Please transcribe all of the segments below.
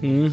Hmm?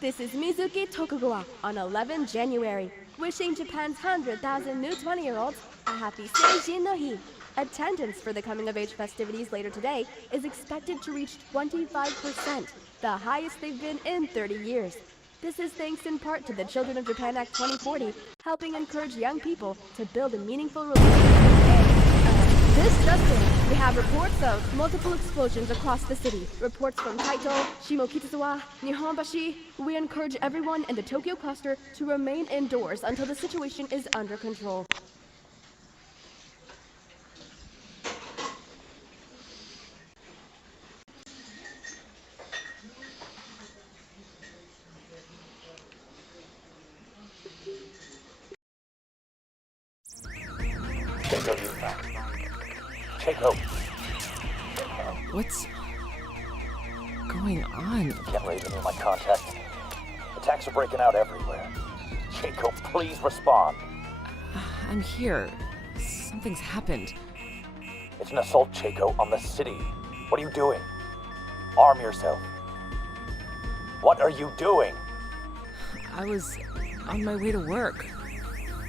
This is Mizuki Tokugawa on 11 January, wishing Japan's 100,000 new 20-year-olds a happy Seijin no Hi. Attendance for the coming-of-age festivities later today is expected to reach 25%, the highest they've been in 30 years. This is thanks in part to the Children of Japan Act 2040, helping encourage young people to build a meaningful relationship this just in, we have reports of multiple explosions across the city. Reports from Taito, Shimokitazawa, Nihonbashi. We encourage everyone in the Tokyo cluster to remain indoors until the situation is under control. Chico. What's going on? Can't read any of my contacts. Attacks are breaking out everywhere. Chico, please respond. I'm here. Something's happened. It's an assault, Chico, on the city. What are you doing? Arm yourself. What are you doing? I was on my way to work,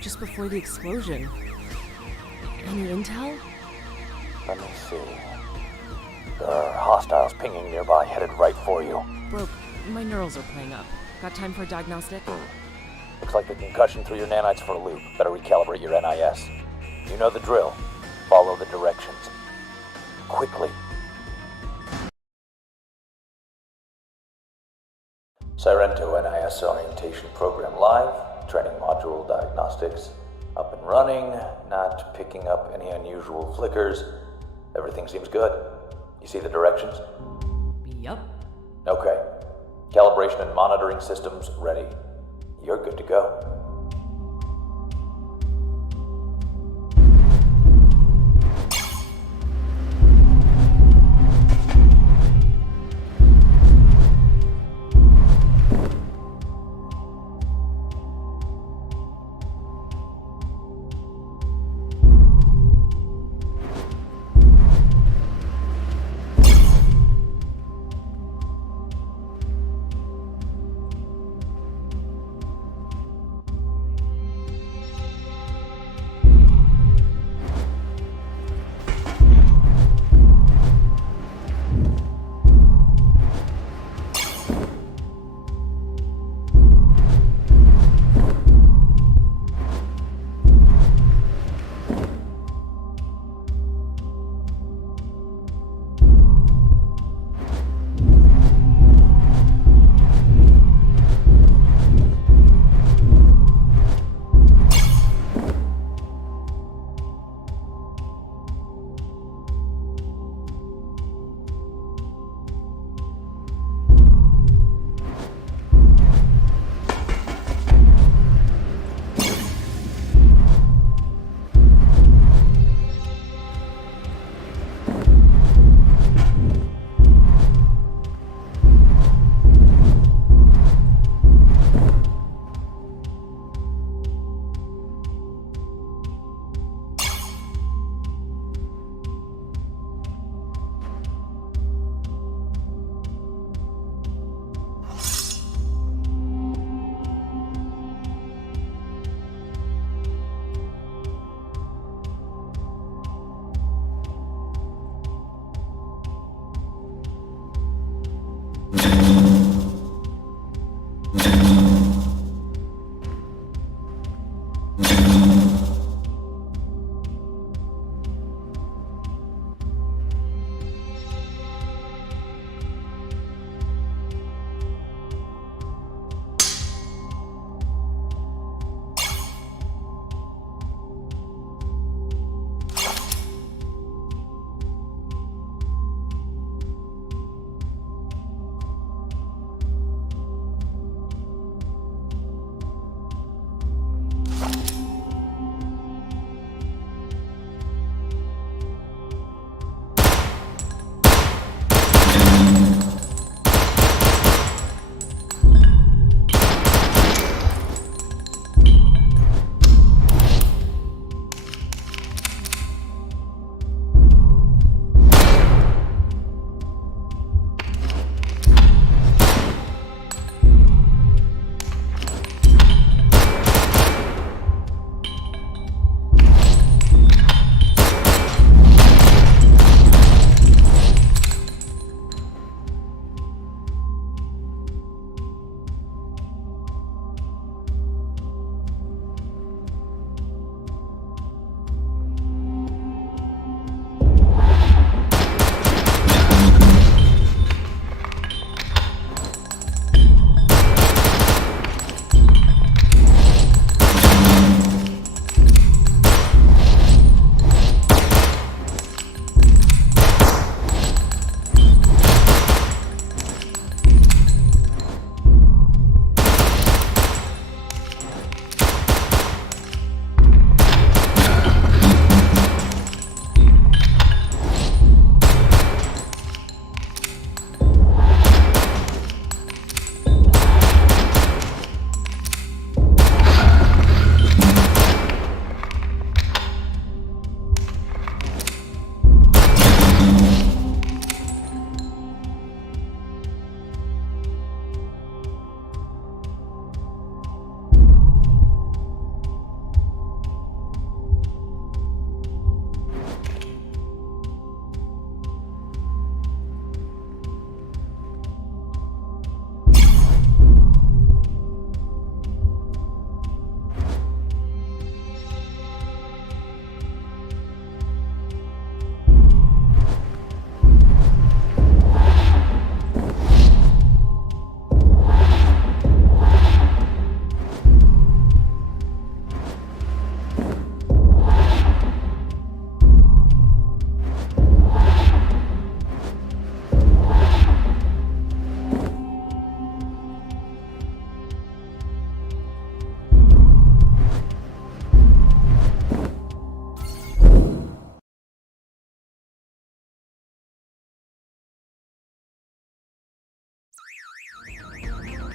just before the explosion. Any intel? Let me see. There are hostiles pinging nearby, headed right for you. Broke. My neurals are playing up. Got time for a diagnostic? Looks like the concussion threw your nanites for a loop. Better recalibrate your NIS. You know the drill. Follow the directions. Quickly. Sariento NIS orientation program live. Training module diagnostics. Up and running. Not picking up any unusual flickers. Everything seems good. You see the directions? Yup. Okay. Calibration and monitoring systems ready. You're good to go.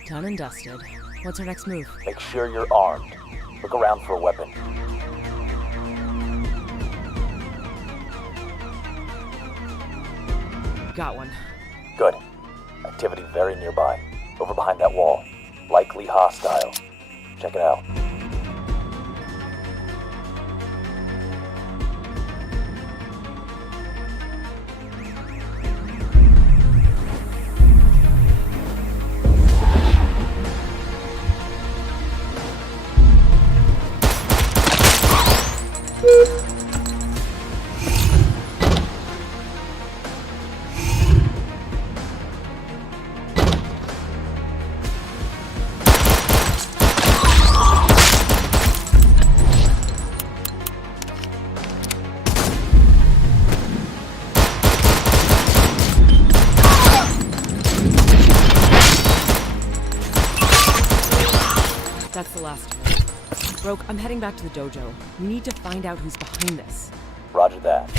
Done and dusted. What's our next move? Make sure you're armed. Look around for a weapon. Got one. Good. Activity very nearby. Over behind that wall. Likely hostile. Check it out. That's the last of it. Roke, I'm heading back to the dojo. We need to find out who's behind this. Roger that.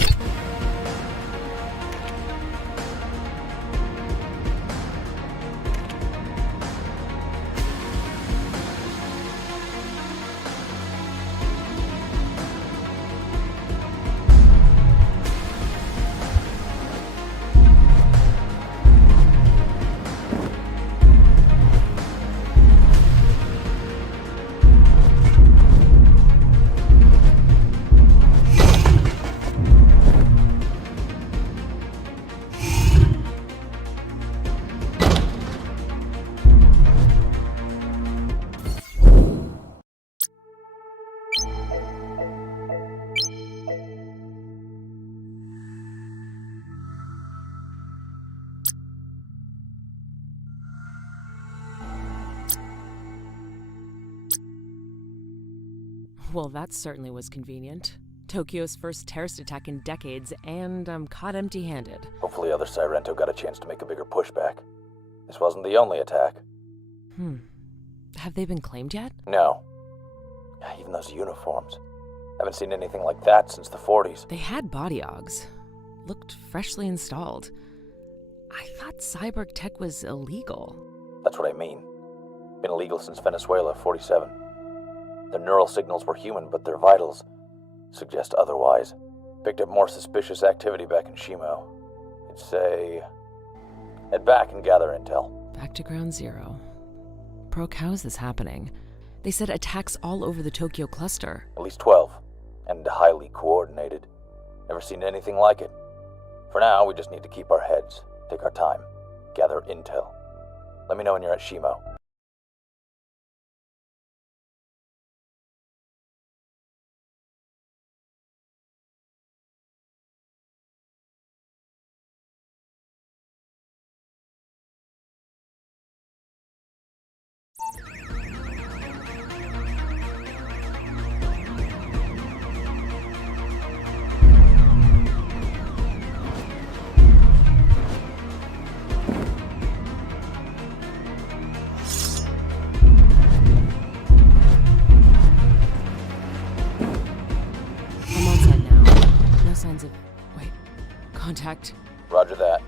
Well, that certainly was convenient. Tokyo's first terrorist attack in decades, and I'm caught empty-handed. Hopefully other Sariento got a chance to make a bigger pushback. This wasn't the only attack. Have they been claimed yet? No. Even those uniforms. Haven't seen anything like that since the 40s. They had body augs. Looked freshly installed. I thought cyborg tech was illegal. That's what I mean. Been illegal since Venezuela, 47. Their neural signals were human, but their vitals suggest otherwise. Picked up more suspicious activity back in Shimo. I'd say head back and gather intel. Back to ground zero. Brooke, how is this happening? They said attacks all over the Tokyo cluster. At least 12, and highly coordinated. Never seen anything like it. For now, we just need to keep our heads, take our time, gather intel. Let me know when you're at Shimo. I'm on site now. No signs of... Wait. Contact. Roger that.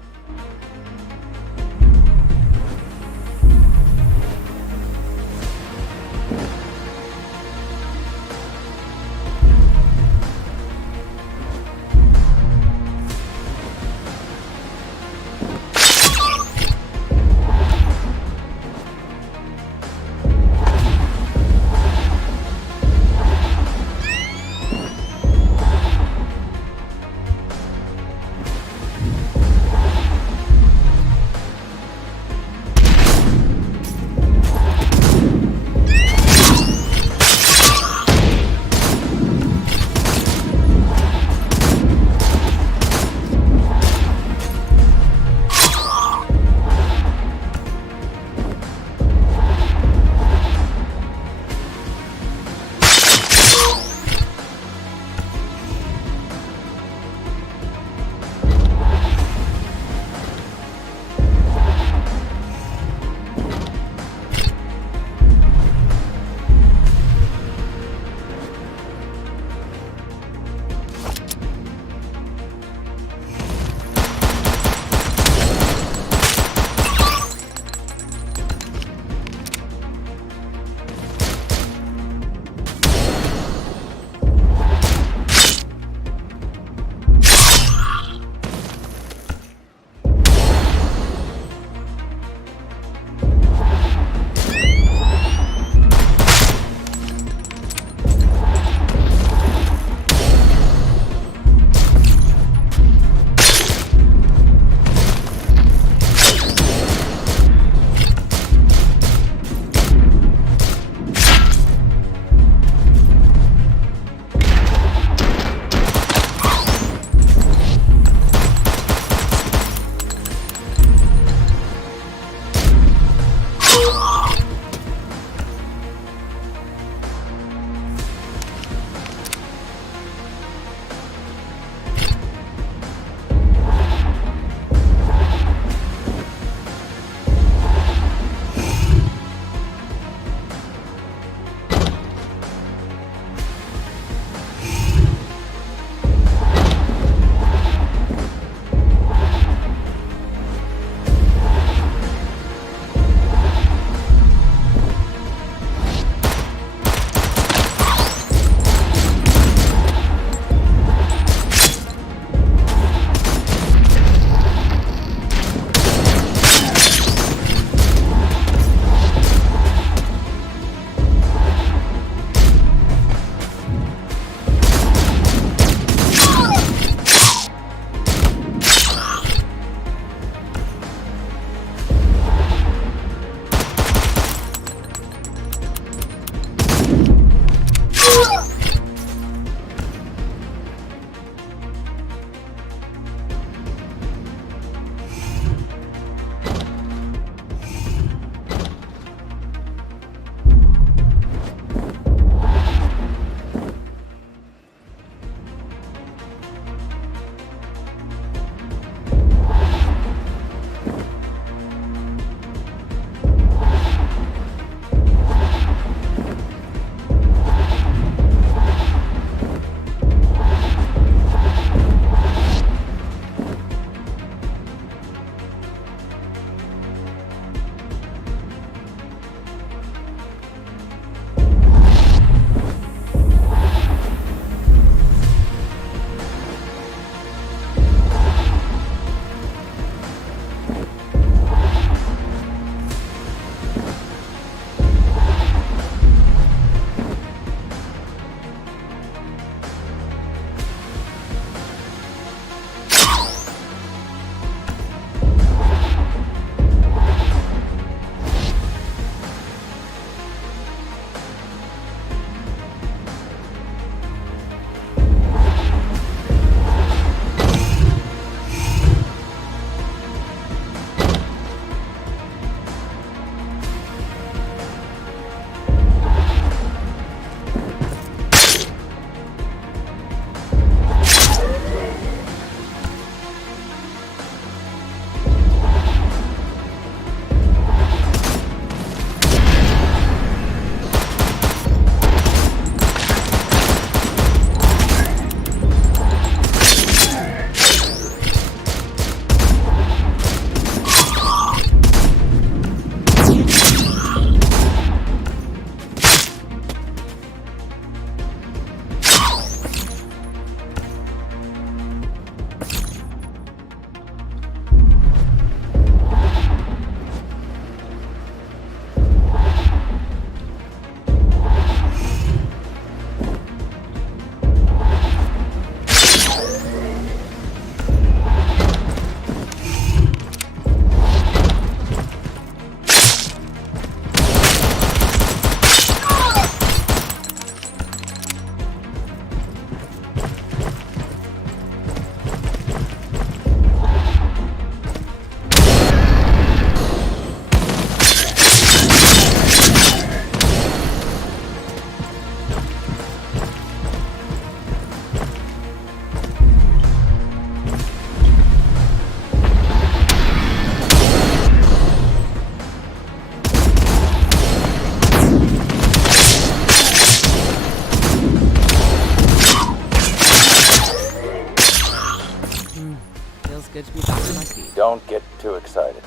excited to be back on my feet. Don't get too excited.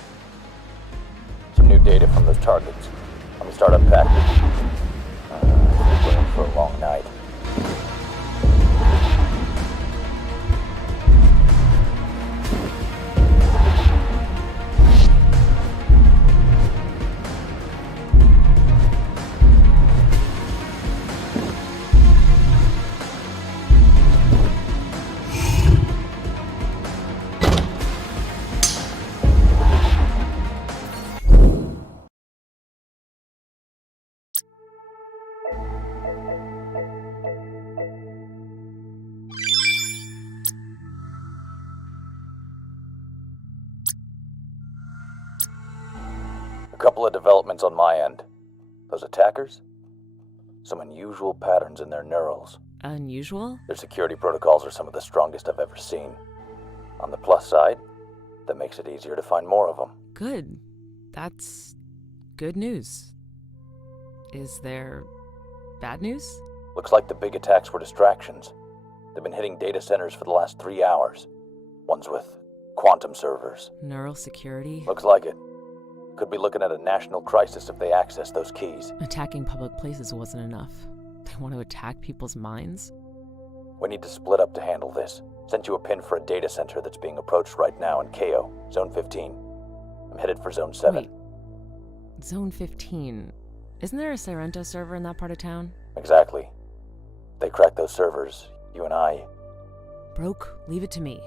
Some new data from those targets. Let me start unpacking. We're in for a long night. A couple of developments on my end. Those attackers? Some unusual patterns in their neurals. Unusual? Their security protocols are some of the strongest I've ever seen. On the plus side, that makes it easier to find more of them. Good. That's good news. Is there bad news? Looks like the big attacks were distractions. They've been hitting data centers for the last 3 hours. One's with quantum servers. Neural security? Looks like it. Could be looking at a national crisis if they access those keys. Attacking public places wasn't enough. They want to attack people's minds? We need to split up to handle this. Sent you a pin for a data center that's being approached right now in KO, Zone 15. I'm headed for Zone 7. Wait. Zone 15. Isn't there a Sariento server in that part of town? Exactly. If they crack those servers, you and I... Broke, leave it to me.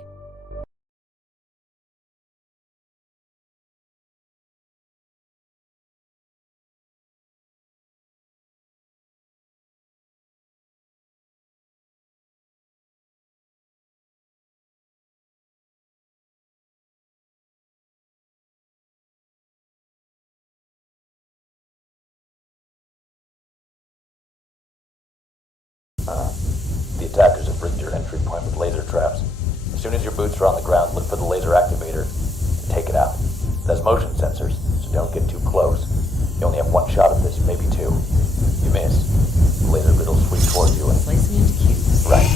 The attackers have rigged your entry point with laser traps. As soon as your boots are on the ground, look for the laser activator and take it out. It has motion sensors, so don't get too close. You only have one shot at this, maybe two. You miss, the laser grid will sweep towards you and... Slice me into cubes. Right.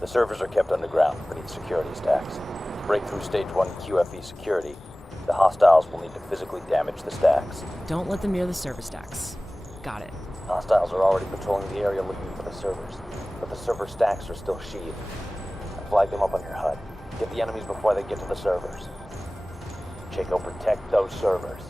The servers are kept underground beneath security stacks. To break through Stage 1 QFE security, the hostiles will need to physically damage the stacks. Don't let them near the server stacks. Got it. Hostiles are already patrolling the area looking for the servers, but the server stacks are still sheathed. Flag them up on your HUD. Get the enemies before they get to the servers. Chico, protect those servers.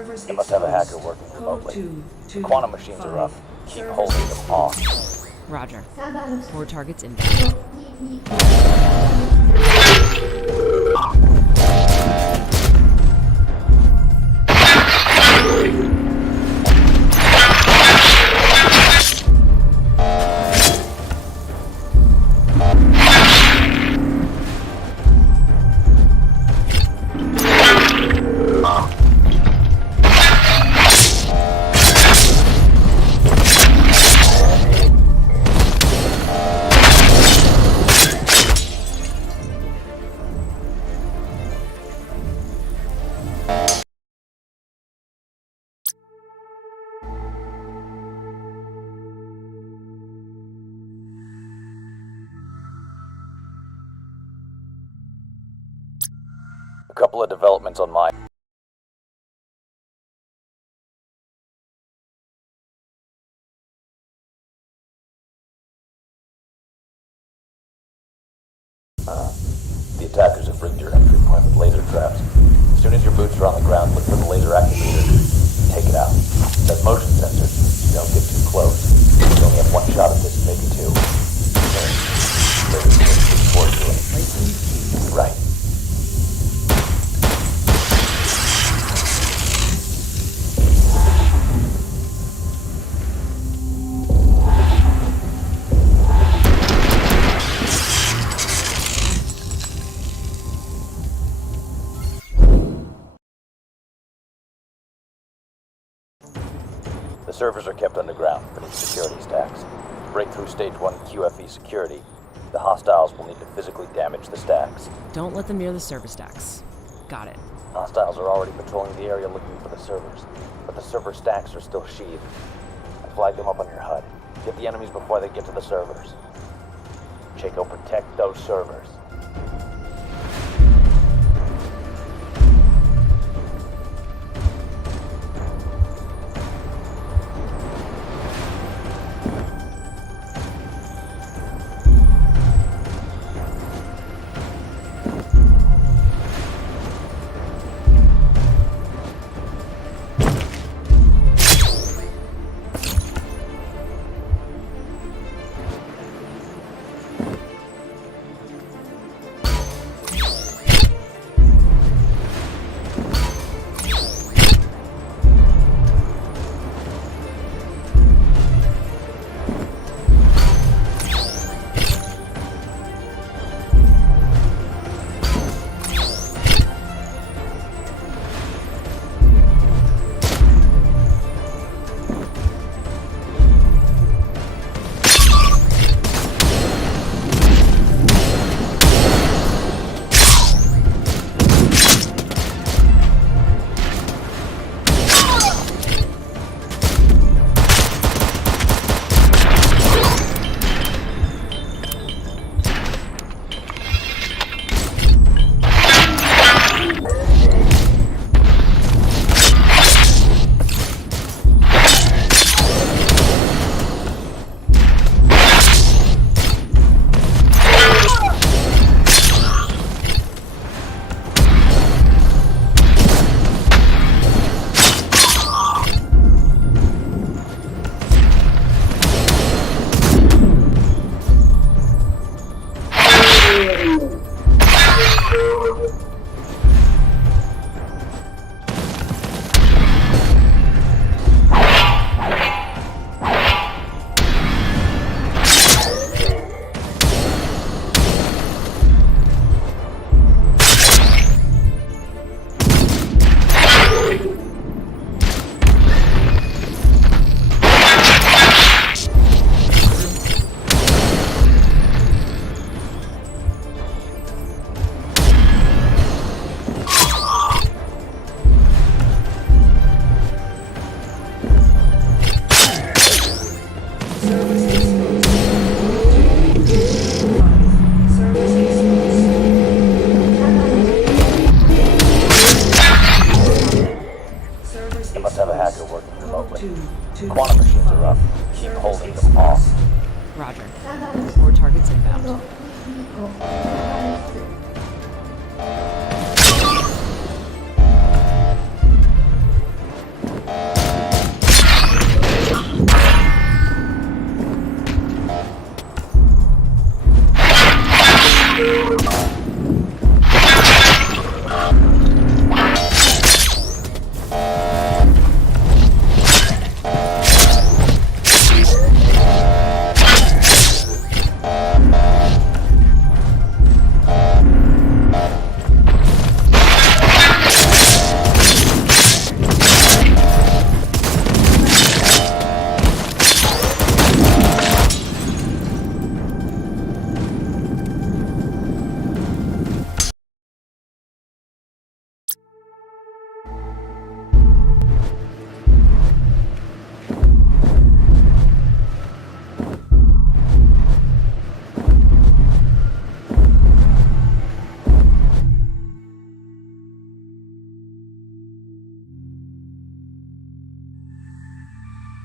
They must have a hacker working remotely. The quantum machines are up. Keep holding them off. Roger. More targets inbound. A couple of developments on my... The attackers have rigged your entry point with laser traps. As soon as your boots are on the ground, look for the laser activator. Take it out. It has motion sensors. Don't get too close. You only have one shot at this, maybe two. Laser towards you. Right. The servers are kept underground beneath security stacks. To break through Stage 1 QFE security, the hostiles will need to physically damage the stacks. Don't let them near the server stacks. Got it. Hostiles are already patrolling the area looking for the servers, but the server stacks are still sheathed. I flagged them up on your HUD. Get the enemies before they get to the servers. Chico, protect those servers. Quantum machines are up. Keep holding them off. Roger. More targets inbound.